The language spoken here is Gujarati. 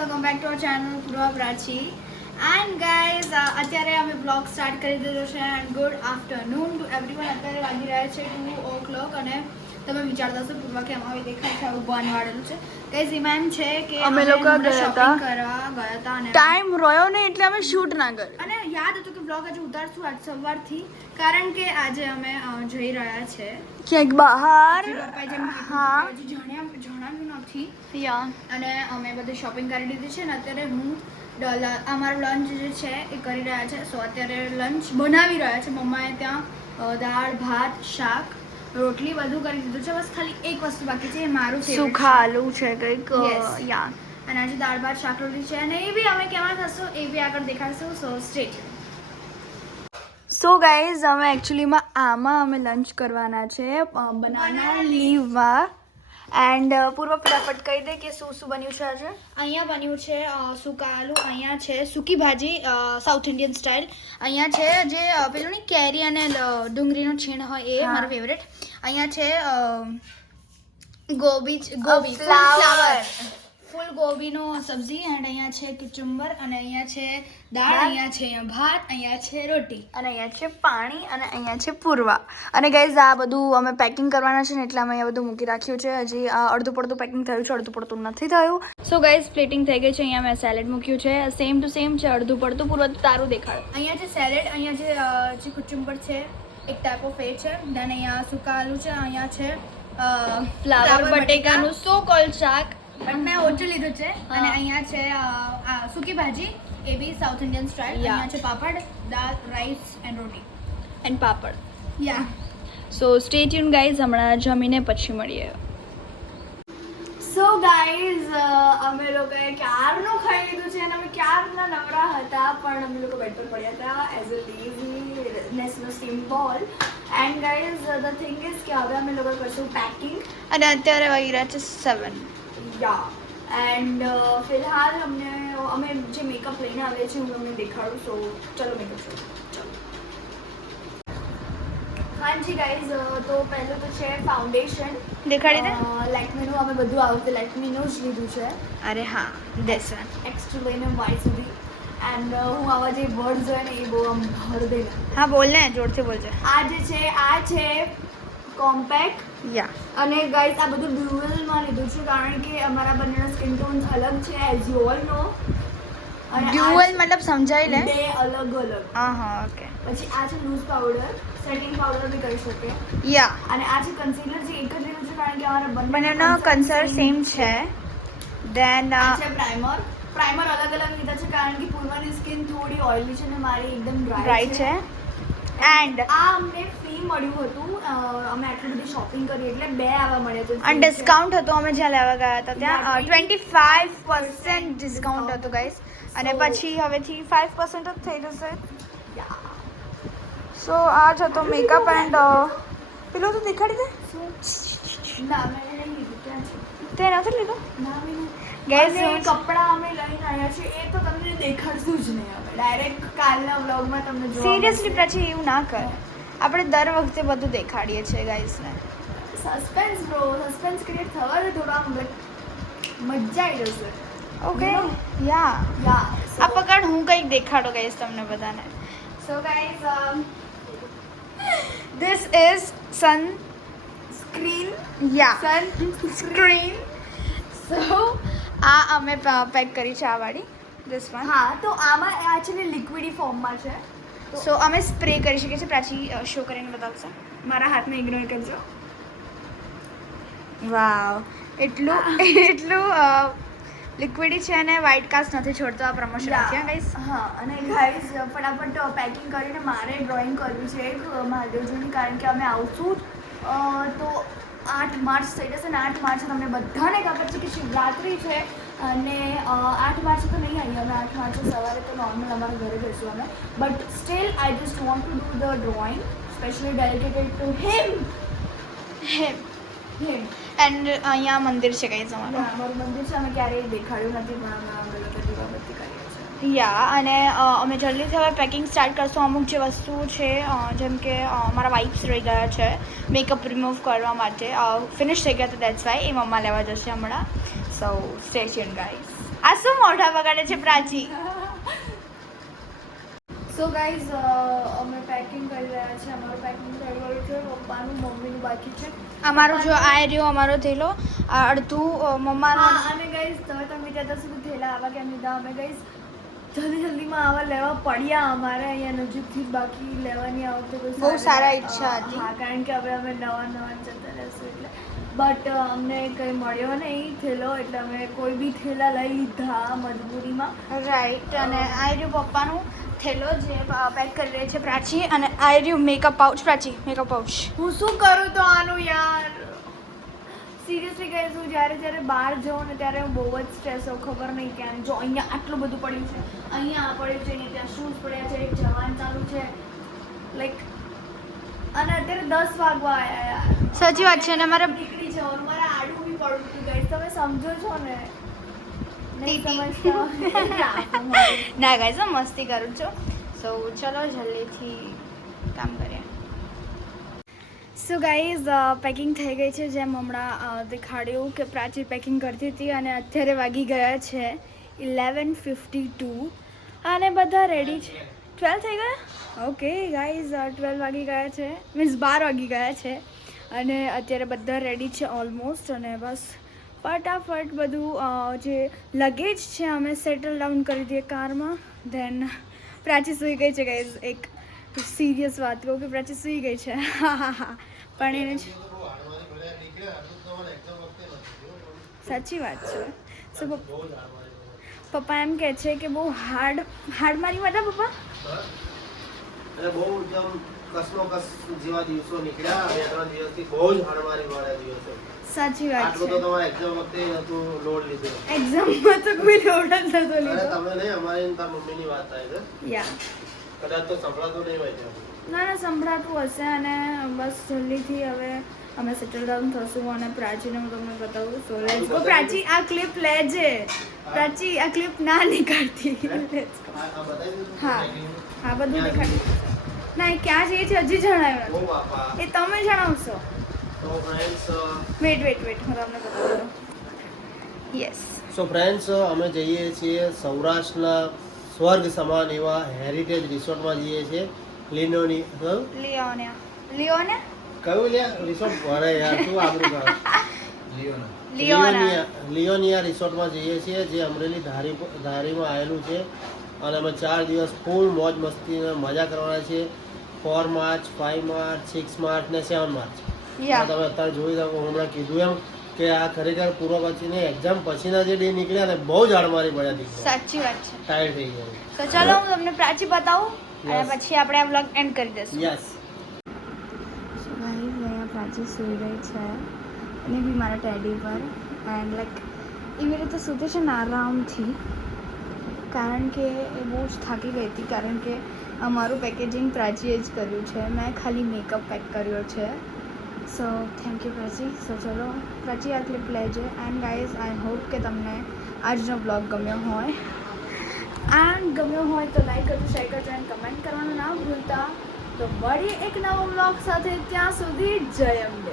Welcome back to channel Purva Prachi and guys અત્યારે અમે બ્લોગ સ્ટાર્ટ કરી દીધો છે. એન્ડ ગુડ આફ્ટરનૂન એવરીવન અત્યારે વાગી રહ્યા છે ટુ ઓ ક્લોક અને તમે વિચારતા હશો પૂર્વા કે એમાં દેખાય છે ભગવાન વાળેલું છે. કઈ એમાં એમ છે કે અમે લોકો ગયા હતા. કરવા ગયા હતા અને ટાઈમ રહ્યો ને એટલે અમે શૂટ ના કર્યું. અને યાદ હતું કે બ્લોગ આજે ઉતારશું આજ સવારથી કારણ કે આજે અમે જઈ રહ્યા છે. ક્યાંક બહાર. હા. જણાવ્યું નથી. અને અમે બધી શોપિંગ કરી દીધી છે ને અત્યારે હું અમારો લંચ જે છે એ કરી રહ્યા છે. સો અત્યારે લંચ બનાવી રહ્યા છે. મમ્માએ ત્યાં દાળ ભાત શાક રોટલી બધું કરી દીધું છે. બસ ખાલી એક વસ્તુ બાકી છે એ મારું સુખા આલુ છે. કંઈક? યા અને આજે દાળ ભાત શાક રોટલી છે અને એ બી અમે કેવા થશું એ બી આગળ દેખાડશું. સો સ્ટેટ સો ગાઈઝ અમે એકચ્યુઅલીમાં આમાં અમે લંચ કરવાના છે બનાના લીવમાં એન્ડ પૂર્વ ફટાફટ કહી દે કે શું શું બન્યું છે આજે અહીંયા બન્યું છે સૂકા આલુ અહીંયા છે સૂકી ભાજી સાઉથ ઇન્ડિયન સ્ટાઇલ અહીંયા છે જે પેલું ને કેરી અને ડુંગળીનો છીણ હોય એ મારો ફેવરેટ અહીંયા છે ગોબી ગોબી ફૂલ ફ્લાવર. ફૂલ ગોબીનો સબ્જી એન્ડ અહીંયા છે કચુંબર અને અહીંયા છે દાળ. અહીંયા છે અહીંયા ભાત અહીંયા છે રોટી અને અહીંયા છે પાણી અને અહીંયા છે પૂરવા. અને ગાઈઝ આ બધું અમે પેકિંગ કરવાના છે ને એટલે અમે અહીંયા બધું મૂકી રાખ્યું છે. હજી અડધું પડતું પેકિંગ થયું છે અડધું પડતું નથી થયું. સો ગાઈઝ પ્લેટિંગ થઈ ગઈ છે અહીંયા મેં સેલેડ મૂક્યું છે. સેમ ટુ સેમ છે અડધું પડતું પૂર્વ તારું દેખાડ. અહીંયા છે સેલેડ અહીંયા જે કુચુંબર છે એક ટાઈપ ઓફ એ છે. દેન અહીંયા સુકા આલુ છે અહીંયા છે ફ્લાવર બટેકાનું સો કોલ શાક. પણ મેં ઓછું લીધું છે. અને અહીંયા છે આ સૂકી ભાજી એ બી સાઉથ ઇન્ડિયન સ્ટાઇલ. અહીંયા છે papad dal rice and roti. And papad. Yeah so stay tune guys હમણાં જમીને પછી મળીએ. સો ગાઈઝ અમે લોકોએ ક્યારનું ખાઈ લીધું છે? અને અમે ક્યારના નવરા હતા પણ અમે લોકો બેડ પર પડ્યા હતા as a લેઝીનેસનો symbol and guys the thing is કે હવે અમે લોકો કરશું પેકિંગ અને અત્યારે વાગી રહ્યા છે સેવન યા એન્ડ ફિલહાલ અમને અમે જે મેકઅપ લઈને આવીએ છીએ હું તમને દેખાડું સો ચલો મેકઅપ શો ચલો હાજી ગાઈઝ તો પહેલું તો છે ફાઉન્ડેશન દેખાડી દે લેકમીનું અમે બધું આવતું લેકમીનું જ લીધું છે અરે હા દેસ વન એક્સ્ટ્રા લઈને વાય સુધી એન્ડ હું આવા જે વર્ડ્સ હોય ને એ બહુ આમ ભર હા બોલ ને જોરથી બોલજે આ જે છે આ છે કોમ્પેક્ટ યા અને ગાઈઝ આ બધું ડ્યુઅલમાં લીધું છે કારણ કે અમારા બંનેના સ્કિન ટોન્સ અલગ છે as you all know dual મતલબ સમજાઈ લે બે અલગ અલગ હા હા ઓકે પછી આ છે લૂઝ પાવડર સેટિંગ પાવડર બી કરી શકે. યા અને આ છે કન્સીલર જે એક જ લીધું છે કારણ કે અમારા બંને બંનેનો કન્સર સેમ છે. દેન આ છે પ્રાઇમર પ્રાઇમર અલગ અલગ લીધા છે કારણ કે પૂર્વાની સ્કિન થોડી ઓઇલી છે અને મારી એકદમ ડ્રાય છે. એન્ડ આ અમને ફ્રી મળ્યું હતું. અમે આટલી બધી શોપિંગ કરી એટલે બે આવા મળ્યા તો અને ડિસ્કાઉન્ટ હતો અમે જ્યાં લેવા ગયા હતા ત્યાં ટ્વેન્ટી ફાઈવ પર્સન્ટ ડિસ્કાઉન્ટ હતું ગાઈસ અને પછી હવેથી ફાઈવ પર્સન્ટ જ થઈ જશે. સો આ જ હતો મેકઅપ એન્ડ પેલું તો દેખાડી દે. ના મેં તે નથી લીધો હું- કપડાં અમે લઈને આવ્યા છીએ એ તો તમને દેખાડશું જ નહીં હવે. ડાયરેક્ટ કાલના વ્લોગમાં તમને સિરિયસલી પછી એવું ના કર. આપણે દર વખતે બધું દેખાડીએ છીએ ગાઈસને સસ્પેન્સ બ્રો સસ્પેન્સ ક્રિએટ થવા દે થોડો આમ મજા આવી જશે. ઓકે યા યા આ પકડ હું કંઈક દેખાડો ગાઈસ તમને બધાને. So guys this is sun screen yeah sun screen so આ અમે પેક કરી છે આ વાળી ધીસ વન હા તો આમાં એકચ્યુઅલી લિક્વિડી ફોર્મમાં છે. સો અમે સ્પ્રે કરી શકીએ છીએ પ્રાચી શો કરીને બતાવશે. મારા હાથને ઇગ્નોર કરજો. વાવ એટલું એટલું લિક્વિડી છે અને વ્હાઇટ કાસ્ટ નથી છોડતો આ પ્રમોશન છે ગાઈસ હા અને ગાઈઝ ફટાફટ પેકિંગ કરીને મારે ડ્રોઈંગ કરવી છે એક મહાદેવજીની કારણ કે અમે આવશું તો આઠ માર્ચ થઈ જશે ને આઠ માર્ચે તમને બધાને ખબર છે કે શિવરાત્રિ છે અને આઠ માર્ચે તો નહીં આવીએ અમે આઠ માર્ચે સવારે તો નોર્મલ અમારા ઘરે જઈશું અમે. But still I just want to do the drawing specially dedicated to him him him and અહીંયા મંદિર છે કંઈ તમારું? અમારું મંદિર છે અમે ક્યારેય દેખાડ્યું નથી પણ અમે આ બધા દીવાબત્તી કરીએ છીએ યા અને અમે જલ્દીથી હવે પેકિંગ સ્ટાર્ટ કરશું. અમુક જે વસ્તુઓ છે જેમ કે મારા વાઇપ્સ રહી ગયા છે મેકઅપ રિમૂવ કરવા માટે. ફિનિશ થઈ ગયા તો દેટ્સ વાય એ મમ્મા લેવા જશે હમણાં. સો સ્ટેશન ગાઈઝ આ શું મોઢા બગાડે છે પ્રાચી? સો ગાઈઝ અમે પેકિંગ કરી રહ્યા છે અમારું પેકિંગ થઈ ગયું છે. પપ્પાનું મમ્મીનું બાકી છે. અમારો જો આ રહ્યો અમારો થેલો. આ અડધું મમ્મા મમ્માનો. અને ગાઈઝ તમે વિચારતા સુધી થેલા આવા કેમ લીધા? અમે ગાઈઝ જલ્દી જલ્દીમાં આવા લેવા પડ્યા અમારે અહીંયા નજીકથી બાકી લેવાની આવતો બહુ સારા ઈચ્છા હતી. હા કારણ કે હવે અમે નવા નવા જતા રહેશું એટલે. બટ અમને કંઈ મળ્યો નહીં થેલો એટલે અમે કોઈ બી થેલા લઈ લીધા મજબૂરીમાં. રાઈટ અને આ રહ્યું પપ્પાનું થેલો જે પેક કરી રહી છે પ્રાચી અને આ રહ્યું makeup pouch Prachi makeup pouch હું શું કરું તો આનું યાર? સિરિયસલી કહે છું જ્યારે જ્યારે બહાર જાઉં ને ત્યારે હું બહુ જ સ્ટ્રેસ હોઉં ખબર નહીં કેમ. જો અહીંયા આટલું બધું પડ્યું છે અહીંયા આ પડ્યું છે અહીંયા ત્યાં શૂઝ પડ્યા છે એક જવાન ચાલુ છે. લાઈક અને અત્યારે દસ વાગવા આવ્યા સાચી વાત છે અને મારે નીકળી જવાનું મારે આડું બી પડવું હતું guys. તમે સમજો છો ને? ના ગાઈઝ મસ્તી કરું છું. સો ચલો જલ્દીથી કામ કરીએ. સો ગાઈઝ પેકિંગ થઈ ગઈ છે જેમ હમણાં દેખાડ્યું કે પ્રાચી પેકિંગ કરતી હતી અને અત્યારે વાગી ગયા છે ઇલેવન ફિફ્ટી ટુ અને બધા રેડી છે. ટ્વેલ્વ થઈ ગયા? ઓકે ગાઈઝ ટ્વેલ્વ વાગી ગયા છે. મીન્સ બાર વાગી ગયા છે. અને અત્યારે બધા રેડી છે ઓલમોસ્ટ અને બસ ફટાફટ બધું જે લગેજ છે અમે સેટલ ડાઉન કરી દઈએ કારમાં. ધેન પ્રાચી સૂઈ ગઈ છે ગાઈઝ એક સિરિયસ વાત કહું કે પ્રાચી સૂઈ ગઈ છે. હા હા હા પણ એને જ. સાચી વાત છે. સો પપ્પા એમ કહે છે કે બહુ હાર્ડ હાર્ડ મારી હતા પપ્પા? એટલે બહુ જેમ કસનો કસ જેવા દિવસો નીકળ્યા બે ત્રણ દિવસથી બહુ જ હાડમારી વાળા દિવસો. સાચી વાત છે તો તમારે એક્ઝામ વખતે નતું લોડ લીધો. એક્ઝામમાં તો કોઈ લોડ જ નતો લીધો. તમે નહીં અમારી ને મમ્મીની વાત થાય છે. યા. કદાચ તો સંભળાતું નહીં હોય ત્યાં. ના ના સંભળાતું હશે અને બસ જલ્દીથી હવે અમે સેટલ ડાઉન થશું અને પ્રાચીને હું તમને બતાવું. સો લેટ્સ ગો પ્રાચી આ ક્લિપ લેજે. પ્રાચી આ ક્લિપ ના નીકળતી. હા. આ બધું દેખાડ્યું ના એ ક્યાં જઈએ છે હજી જણાવ્યું એ તમે જણાવશો. વેટ વેટ વેટ હું તમને બતાવું. યસ સો ફ્રેન્ડ્સ અમે જઈએ છીએ સૌરાષ્ટ્રના સ્વર્ગ સમાન એવા હેરિટેજ રિસોર્ટમાં જઈએ છીએ. લિનોની કયું લિયોના. લિયોને? કયું લ્યા રિસોર્ટ ભરે યાર શું આબરું ગામ લિયોના. લિયોનિયા લિયોનિયા રિસોર્ટમાં જઈએ છીએ જે અમરેલી ધારી ધારીમાં આવેલું છે. અને અમે ચાર દિવસ ફૂલ મોજ મસ્તી અને મજા કરવાના છીએ. Four March five March six March ને સેવન માર્ચ તમે અત્યારે જોઈ શકો હમણાં કીધું એમ કે આ ખરેખર પૂર્વ પછીની એક્ઝામ પછીના જે ડે નીકળ્યા ને બહુ જ હાડમારી પડ્યા હતી સાચી વાત છે. ટાયર્ડ થઈ ગયા. તો ચાલો હું તમને પ્રાચી બતાવું અને પછી આપણે આ વ્લોગ એન્ડ કરી દઈશું. યસ પ્રાચી સુઈ રહી છે અને બી મારા ટેડી પર. એન્ડ લાઈક એવી રીતે સૂતે છે ને આરામથી. કારણ કે એ બહુ જ થાકી ગઈ હતી. કારણ કે અમારું પેકેજિંગ પ્રાચીએ જ કર્યું છે. મેં ખાલી મેકઅપ પેક કર્યો છે. So thank you Prachi so ચલો પ્રાચી આ ક્લિપ લેજે. એન્ડ ગાઈઝ આઈ હોપ કે તમને આજનો બ્લોગ ગમ્યો હોય. એન્ડ ગમ્યો હોય તો લાઈક કરજો શેર કરજો એન્ડ કમેન્ટ કરવાનું ના ભૂલતા. તો વળી એક નવો બ્લોગ સાથે. ત્યાં સુધી જય અંબે.